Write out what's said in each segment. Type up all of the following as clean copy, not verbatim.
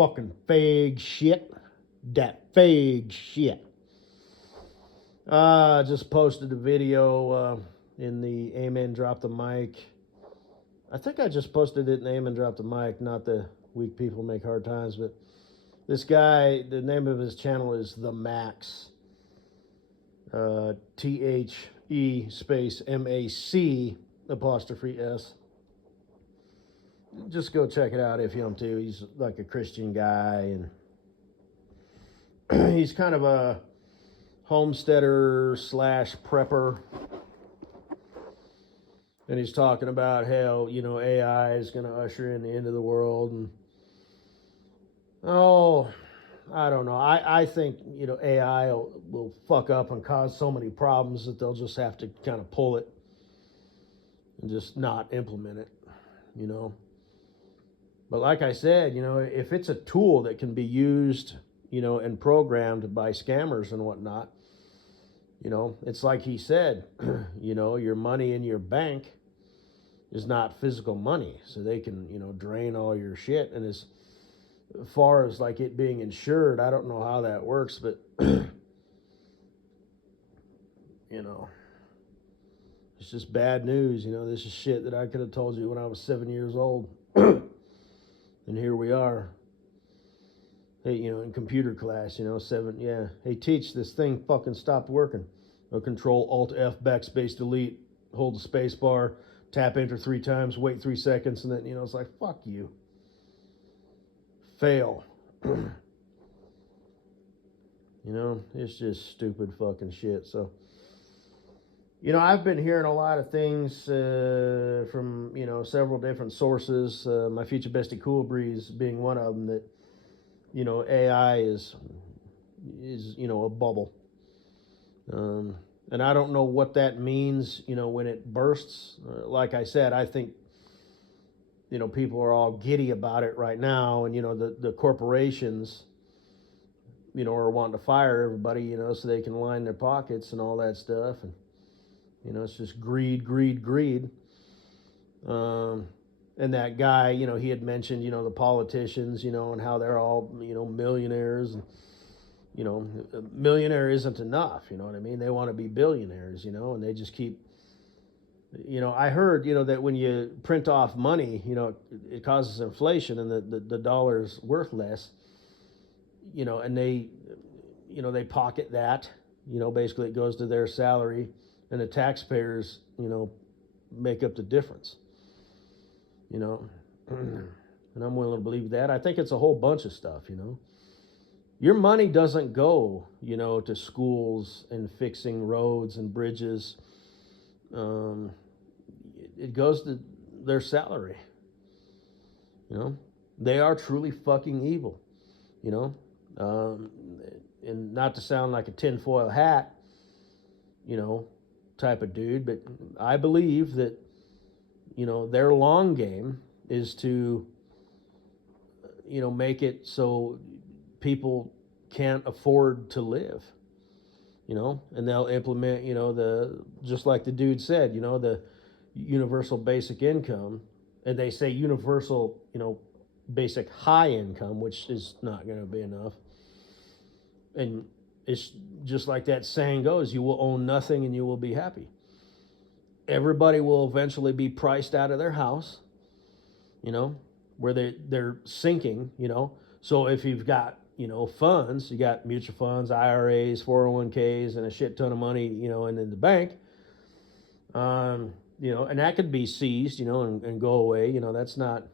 fucking fake shit. That fake shit. Just posted a video in the Amen Drop the Mic. I think I just posted it in Amen Drop the Mic, not the Weak People Make Hard Times, but this guy, the name of his channel is The Max. THE space MAC apostrophe S. Just go check it out if you want to. He's like a Christian guy, and he's kind of a homesteader slash prepper. And he's talking about how, AI is going to usher in the end of the world. And, I don't know. I think, AI will fuck up and cause so many problems that they'll just have to kind of pull it and just not implement it, But like I said, if it's a tool that can be used, and programmed by scammers and whatnot, it's like he said, your money in your bank is not physical money. So they can, drain all your shit. And as far as like it being insured, I don't know how that works, but, it's just bad news. This is shit that I could have told you when I was 7 years old. And here we are. Hey, in computer class, 7, yeah. Hey, teach, this thing fucking stopped working. Control Alt F backspace delete, hold the space bar, tap enter 3 times, wait 3 seconds, and then, it's like, fuck you. Fail. It's just stupid fucking shit. So, I've been hearing a lot of things from, several different sources. My future bestie Cool Breeze being one of them, that, AI is a bubble. And I don't know what that means, when it bursts. Like I said, I think, people are all giddy about it right now. And, the corporations, are wanting to fire everybody, so they can line their pockets and all that stuff. And, it's just greed, greed, greed. And that guy, he had mentioned, the politicians, and how they're all, millionaires. And, a millionaire isn't enough, you know what I mean? They want to be billionaires, and they just keep, I heard, that when you print off money, it causes inflation and the dollar's worth less, and they pocket that, basically it goes to their salary, and the taxpayers, make up the difference, and I'm willing to believe that. I think it's a whole bunch of stuff, Your money doesn't go, to schools and fixing roads and bridges. It goes to their salary. They are truly fucking evil, and not to sound like a tinfoil hat, type of dude, but I believe that, their long game is to, make it so people can't afford to live, and they'll implement, just like the dude said, the universal basic income, and they say universal, basic high income, which is not going to be enough. And it's just like that saying goes, you will own nothing and you will be happy. Everybody will eventually be priced out of their house, where they're sinking, So if you've got, funds, you got mutual funds, IRAs, 401ks, and a shit ton of money, and in the bank, and that could be seized, and go away. That's not,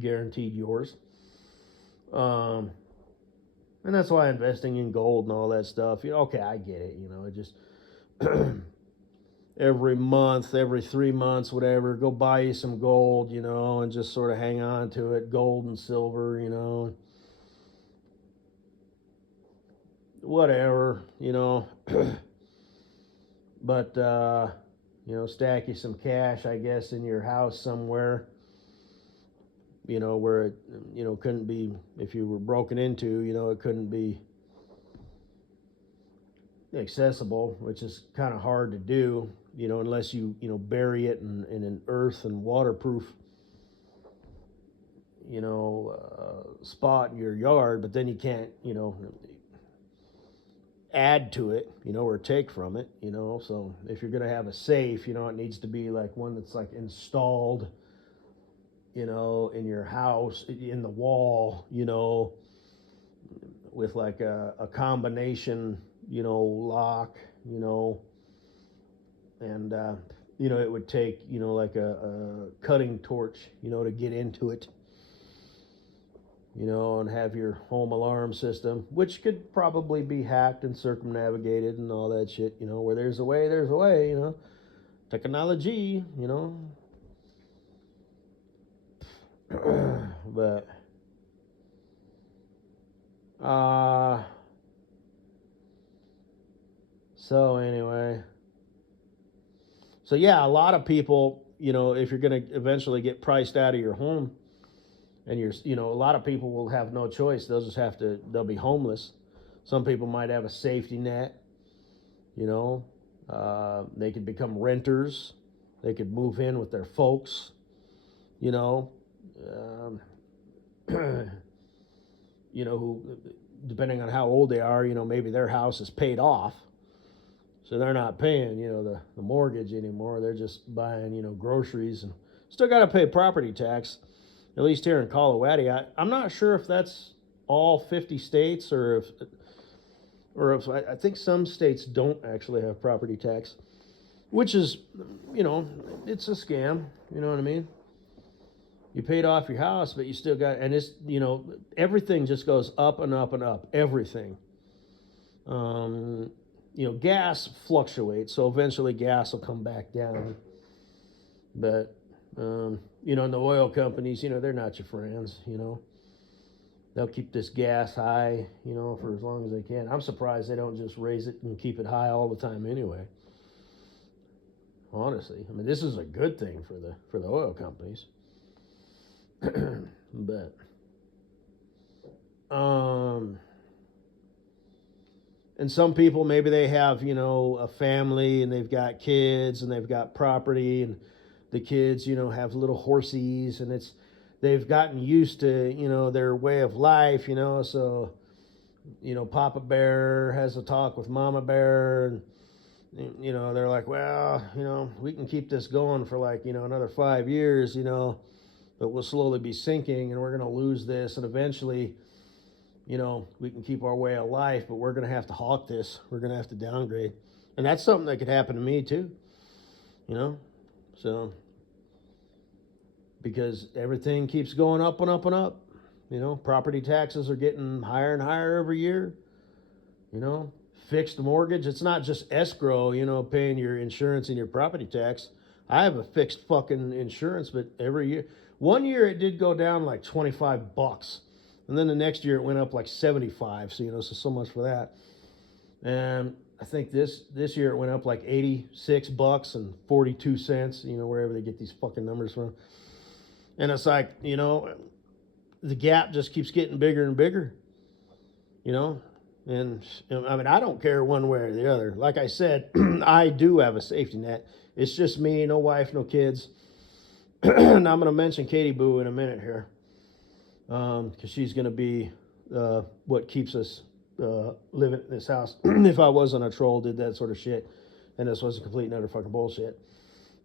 guaranteed yours. And that's why investing in gold and all that stuff, okay, I get it, it just every month, every 3 months, whatever, go buy you some gold, and just sort of hang on to it, gold and silver, whatever, but, stack you some cash, I guess, in your house somewhere, where it, couldn't be, if you were broken into, it couldn't be accessible, which is kind of hard to do, unless you, bury it in an earth and waterproof, spot in your yard, but then you can't, add to it, or take from it, So if you're gonna have a safe, it needs to be like one that's like installed, in your house, in the wall, with like a combination, lock, and it would take, like a cutting torch, to get into it, and have your home alarm system, which could probably be hacked and circumnavigated and all that shit, where there's a way, technology, but, so anyway, so yeah, a lot of people, if you're going to eventually get priced out of your home, and a lot of people will have no choice. They'll be homeless. Some people might have a safety net, they could become renters. They could move in with their folks, who, depending on how old they are, maybe their house is paid off. So they're not paying, the mortgage anymore. They're just buying, groceries, and still got to pay property tax. At least here in Colorado, I'm not sure if that's all 50 states or if I think some states don't actually have property tax, which is, it's a scam. You know what I mean? You paid off your house, but you still got, and it's, everything just goes up and up and up. Everything. Gas fluctuates, so eventually gas will come back down. But and the oil companies, they're not your friends, They'll keep this gas high, for as long as they can. I'm surprised they don't just raise it and keep it high all the time anyway. Honestly, I mean, this is a good thing for the oil companies. But and some people, maybe they have, a family and they've got kids and they've got property, and the kids, have little horsies, and they've gotten used to, their way of life, so, Papa Bear has a talk with Mama Bear, and, they're like, well, we can keep this going for like, another 5 years, but we'll slowly be sinking and we're going to lose this. And eventually, we can keep our way of life, but we're going to have to hawk this. We're going to have to downgrade. And that's something that could happen to me too, So, because everything keeps going up and up and up, property taxes are getting higher and higher every year, fixed mortgage. It's not just escrow, paying your insurance and your property tax. I have a fixed fucking insurance, but every year, one year it did go down like $25. And then the next year it went up like 75. So, so much for that. And I think this year it went up like $86 and 42 cents, wherever they get these fucking numbers from. And it's like, the gap just keeps getting bigger and bigger, and I mean, I don't care one way or the other. Like I said, I do have a safety net. It's just me, no wife, no kids. And I'm going to mention Katie Boo in a minute here, because she's going to be what keeps us living in this house. If I wasn't a troll, did that sort of shit, and this was a complete and utter fucking bullshit,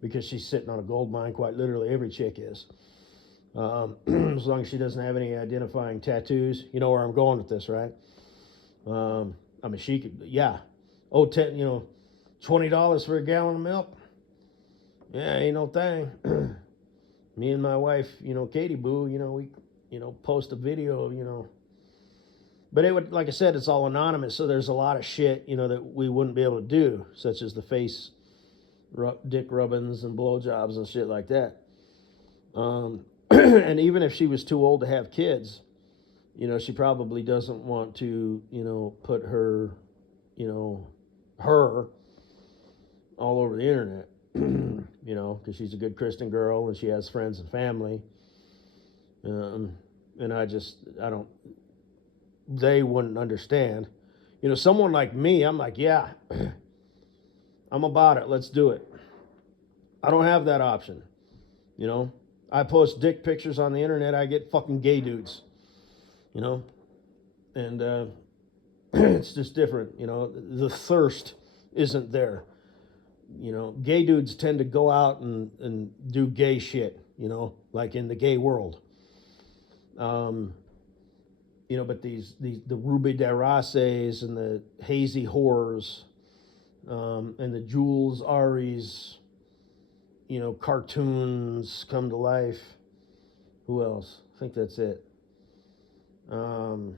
because she's sitting on a gold mine, quite literally. Every chick is. As long as she doesn't have any identifying tattoos. You know where I'm going with this, right? I mean, she could, yeah. Oh, $20 for a gallon of milk? Yeah, ain't no thing. Me and my wife, Katie Boo, we, post a video, But it would, like I said, it's all anonymous, so there's a lot of shit, that we wouldn't be able to do, such as the face dick rubbings and blowjobs and shit like that. And even if she was too old to have kids, she probably doesn't want to, put her, her all over the internet, because she's a good Christian girl and she has friends and family. And they wouldn't understand. Someone like me, I'm like, yeah, I'm about it. Let's do it. I don't have that option. I post dick pictures on the internet. I get fucking gay dudes. you know, and it's just different, you know. The thirst isn't there. You know, gay dudes tend to go out and do gay shit, you know, like in the gay world. Um, you know, but the Ruby Deraces and the Hazy Horrors, and the Jules Aries, you know, cartoons come to life. Who else? I think that's it. Um,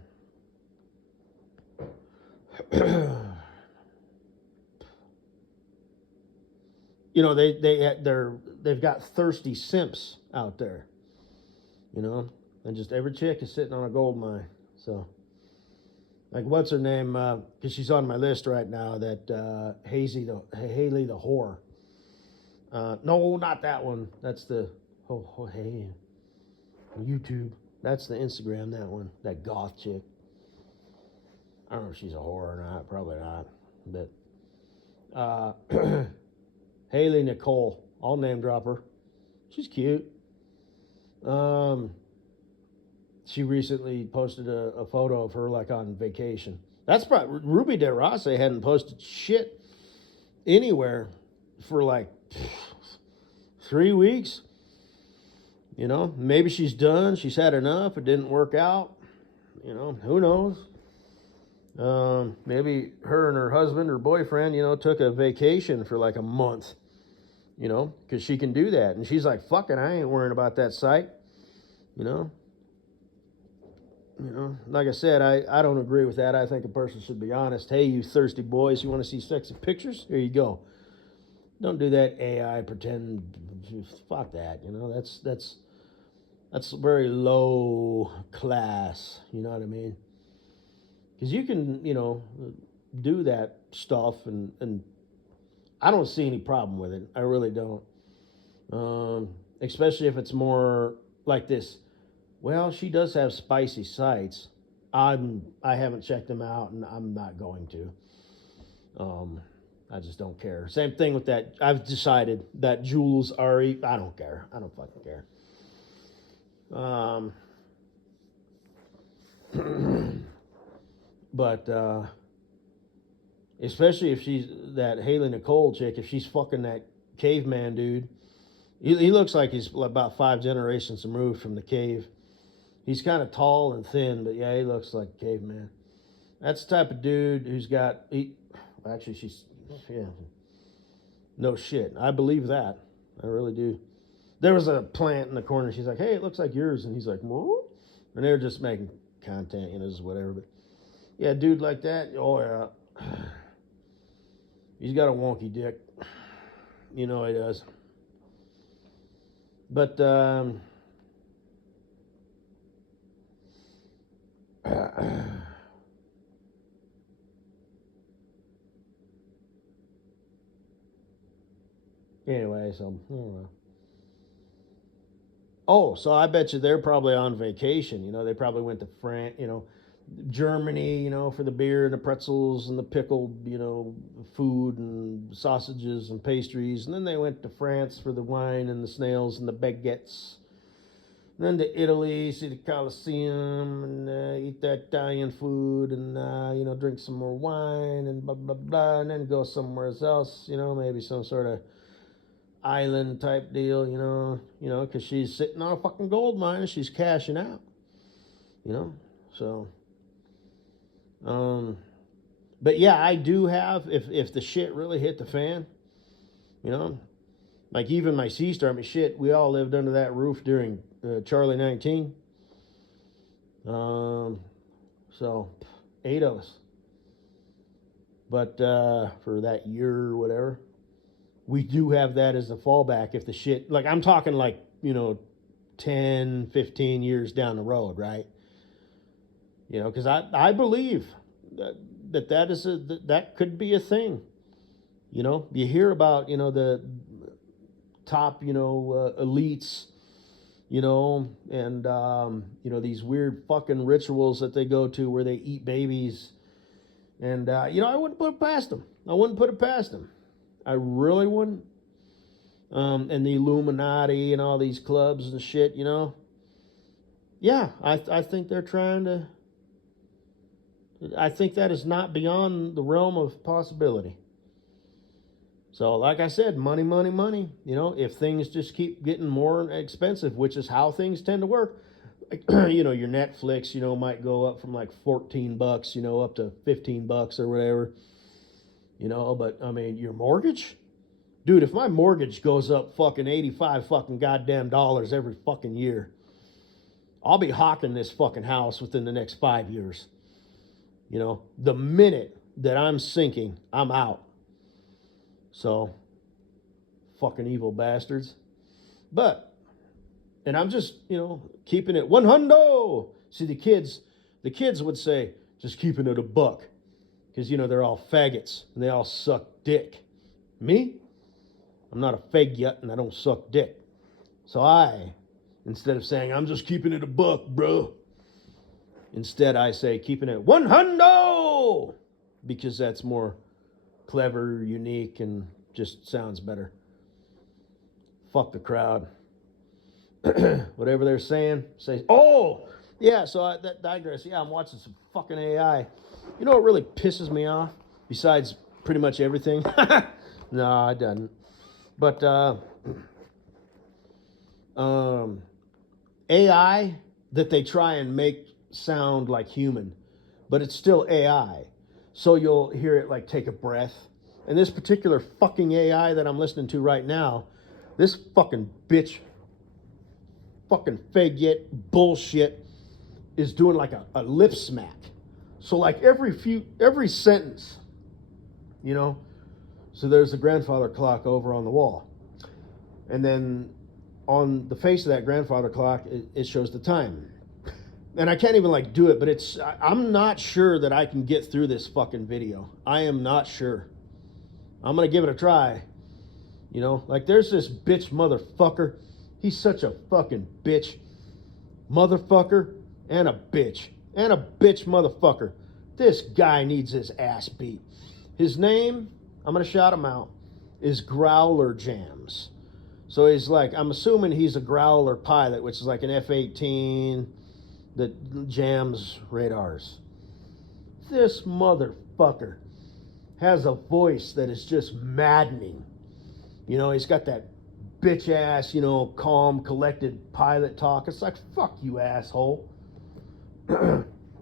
you know, they've got thirsty simps out there, you know, and just every chick is sitting on a gold mine. So, like, what's her name? Because she's on my list right now. That Haley the whore. No, not that one. That's the hey YouTube. That's the Instagram. That one. That goth chick. I don't know if she's a whore or not. Probably not. But Haley Nicole. I'll name drop her. She's cute. She recently posted a photo of her like on vacation. That's probably Ruby DeRose hadn't posted shit anywhere for like 3 weeks. You know, maybe she's done. She's had enough. It didn't work out. You know, who knows? Maybe her and her husband or boyfriend, you know, took a vacation for like a month. You know, because she can do that. And she's like, fuck it, I ain't worrying about that site. You know? You know, like I said, I don't agree with that. I think a person should be honest. Hey, you thirsty boys, you want to see sexy pictures? Here you go. Don't do that AI pretend. Fuck that. You know, that's very low class. You know what I mean? Because you can, you know, do that stuff, and I don't see any problem with it. I really don't. Especially if it's more like this. Well, she does have spicy sites. I haven't checked them out, and I'm not going to. I just don't care. Same thing with that. I've decided that Jules Ari. I don't care. I don't fucking care. But especially if she's that Haley Nicole chick, if she's fucking that caveman dude, he looks like he's about 5 generations removed from the cave. He's kind of tall and thin, but yeah, he looks like a caveman. That's the type of dude who's got. Actually, yeah. No shit. I believe that. I really do. There was a plant in the corner. She's like, hey, it looks like yours. And he's like, whoa. And they were just making content, you know, just whatever. But yeah, a dude like that, oh yeah. He's got a wonky dick. You know he does. But, anyway, so I don't know. Oh, so I bet you they're probably on vacation. You know, they probably went to France, you know, Germany, you know, for the beer and the pretzels and the pickled, you know, food and sausages and pastries. And then they went to France for the wine and the snails and the baguettes. And then to Italy, see the Colosseum and eat that Italian food and, you know, drink some more wine and blah, blah, blah. And then go somewhere else, you know, maybe some sort of island type deal, you know, because she's sitting on a fucking gold mine and she's cashing out, you know, so, but yeah, I do have, if the shit really hit the fan, you know, like even my sister, I mean, shit, we all lived under that roof during Charlie 19, so 8 of us, but for that year or whatever, we do have that as a fallback if the shit, like I'm talking like, you know, 10, 15 years down the road, right? You know, because I believe that could be a thing. You know, you hear about, you know, the top, you know, elites, you know, and, you know, these weird fucking rituals that they go to where they eat babies. And, you know, I wouldn't put it past them. I really wouldn't. And the Illuminati and all these clubs and shit, you know. Yeah, I think they're trying to. I think that is not beyond the realm of possibility. So, like I said, money, money, money. You know, if things just keep getting more expensive, which is how things tend to work, you know, your Netflix, you know, might go up from like $14, you know, up to $15 or whatever, you know, but I mean, your mortgage? Dude, if my mortgage goes up fucking 85 fucking goddamn dollars every fucking year, I'll be hawking this fucking house within the next 5 years. You know, the minute that I'm sinking, I'm out. So, fucking evil bastards. But, and I'm just, you know, keeping it 100. See, the kids would say, just keeping it a buck. Because, you know, they're all faggots and they all suck dick. Me? I'm not a faggot and I don't suck dick. So instead of saying, I'm just keeping it a buck, bro, instead I say, keeping it 100. Because that's more clever, unique, and just sounds better. Fuck the crowd. Whatever they're saying, say, oh, yeah, so that digress. Yeah, I'm watching some fucking AI. You know what really pisses me off? Besides pretty much everything? No, it doesn't. But AI that they try and make sound like human, but it's still AI. So you'll hear it like take a breath. And this particular fucking AI that I'm listening to right now, this fucking bitch, fucking faggot bullshit, is doing like a lip smack. So like every sentence, you know. So there's a grandfather clock over on the wall, and then on the face of that grandfather clock, it shows the time. And I can't even like do it, but I'm not sure that I can get through this fucking video. I am not sure. I'm gonna give it a try. You know, like there's this bitch motherfucker. He's such a fucking bitch motherfucker and a bitch motherfucker. This guy needs his ass beat. His name, I'm gonna shout him out, is Growler Jams. So he's like, I'm assuming he's a Growler pilot, which is like an F-18 that jams radars. This motherfucker has a voice that is just maddening. You know, he's got that bitch ass, you know, calm, collected pilot talk. It's like, fuck you, asshole.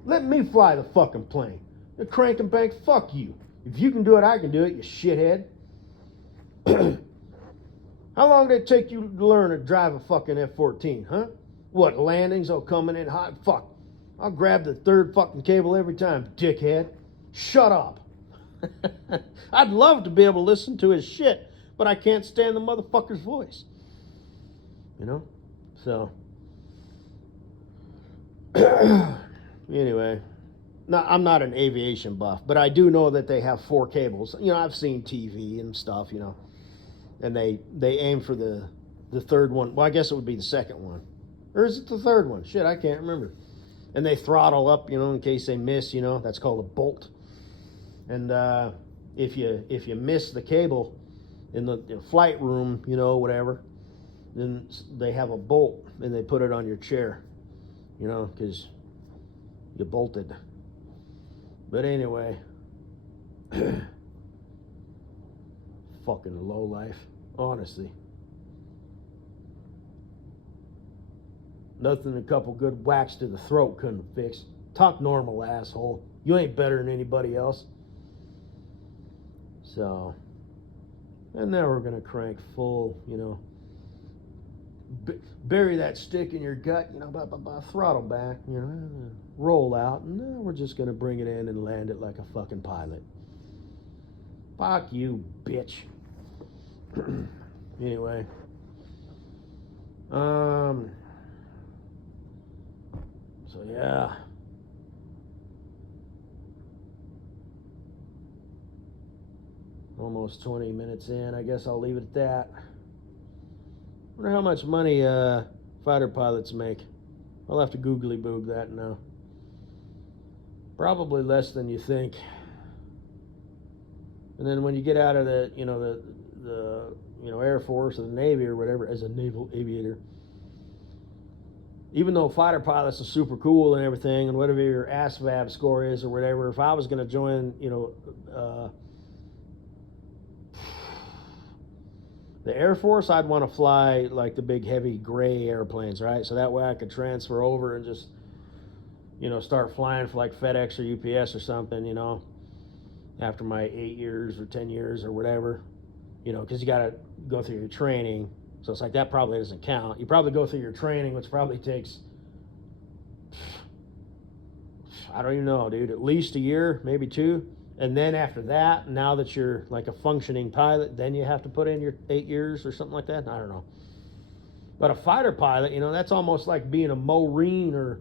Let me fly the fucking plane. The crank and bank, fuck you. If you can do it, I can do it, you shithead. How long did it take you to learn to drive a fucking F-14, huh? What, landings? Oh, coming in hot? Fuck. I'll grab the third fucking cable every time, dickhead. Shut up. I'd love to be able to listen to his shit, but I can't stand the motherfucker's voice. You know? So. Anyway. No, I'm not an aviation buff, but I do know that they have 4 cables. You know, I've seen TV and stuff, you know. And they aim for the third one. Well, I guess it would be the second one. Or is it the third one? Shit, I can't remember. And they throttle up, you know, in case they miss, you know. That's called a bolt. And if you miss the cable in the flight room, you know, whatever, then they have a bolt and they put it on your chair, you know, because you bolted. But anyway, fucking low life, honestly. Nothing a couple good whacks to the throat couldn't fix. Talk normal, asshole. You ain't better than anybody else. So, and now we're gonna crank full, you know, bury that stick in your gut, you know, throttle back, you know, roll out, and now we're just gonna bring it in and land it like a fucking pilot. Fuck you, bitch. Anyway, so yeah. Almost 20 minutes in. I guess I'll leave it at that. Wonder how much money fighter pilots make. I'll have to googly boog that now. Probably less than you think. And then when you get out of the Air Force or the Navy or whatever, as a naval aviator, even though fighter pilots are super cool and everything, and whatever your ASVAB score is or whatever, if I was going to join, the Air Force, I'd want to fly like the big heavy gray airplanes, right? So that way I could transfer over and just, start flying for like FedEx or UPS or something, after my 8 years or 10 years or whatever, because you got to go through your training. So it's like that probably doesn't count. You probably go through your training, which probably takes, I don't even know, dude, at least a year, maybe 2. And then after that, now that you're like a functioning pilot, then you have to put in your 8 years or something like that. I don't know. But a fighter pilot, that's almost like being a Marine or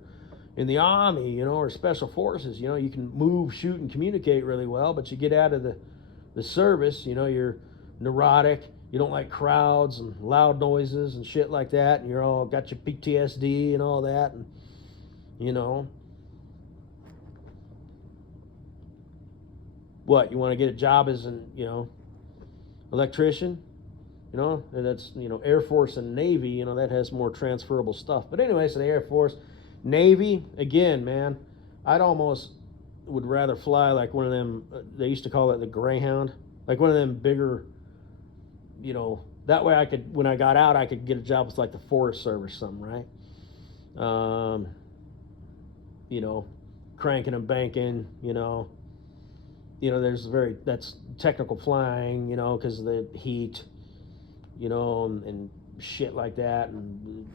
in the Army, or Special Forces. You can move, shoot, and communicate really well, but you get out of the service, you're neurotic. You don't like crowds and loud noises and shit like that, and you're all got your PTSD and all that, and what, you want to get a job as an electrician, and that's Air Force and Navy, that has more transferable stuff. But anyway, so the Air Force, Navy, again, man, I'd almost would rather fly like one of them, they used to call it the Greyhound, like one of them bigger, that way I could, when I got out, I could get a job with like the Forest Service or something, right? Cranking and banking, that's technical flying, because of the heat, and shit like that, and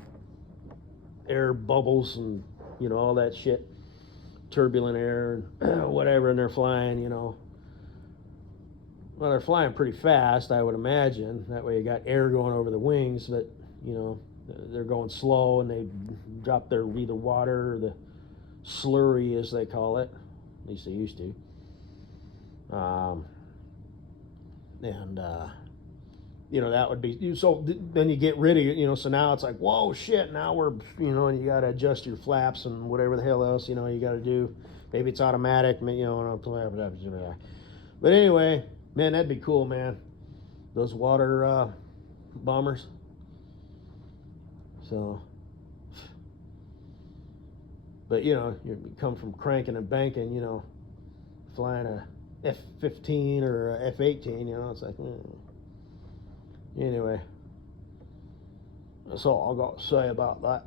air bubbles and, all that shit, turbulent air and whatever, and they're flying, well, they're flying pretty fast, I would imagine. That way you got air going over the wings, but, they're going slow, and they drop their either water or the slurry, as they call it. At least they used to. That would be, so then you get rid of it, so now it's like, whoa, shit, now we're, and you got to adjust your flaps and whatever the hell else, you got to do. Maybe it's automatic, but anyway, man, that'd be cool, man. Those water bombers. So, but you come from cranking and banking, flying a F-15 or a F-18, it's like, Anyway, that's all I got to say about that.